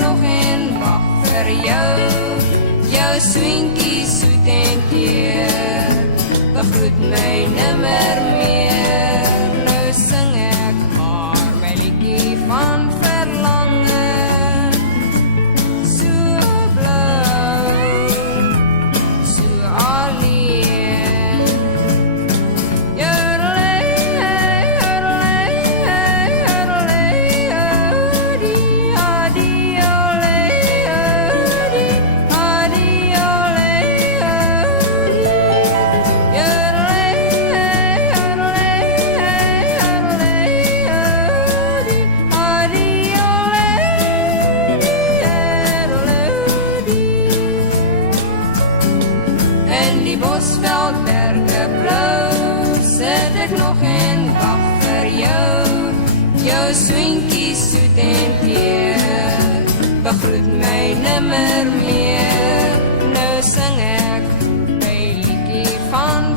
nog en wacht vir jou swinkie soet en teer, begroet my nimmer meer, nou sing ek maar my liedjie van verlange, so blou, so alleen, in die bosveldberge blou, sit ek nog en wacht vir jou swinkie soet en teer, begroet my nimmer meer, nou sing ek my liedjie van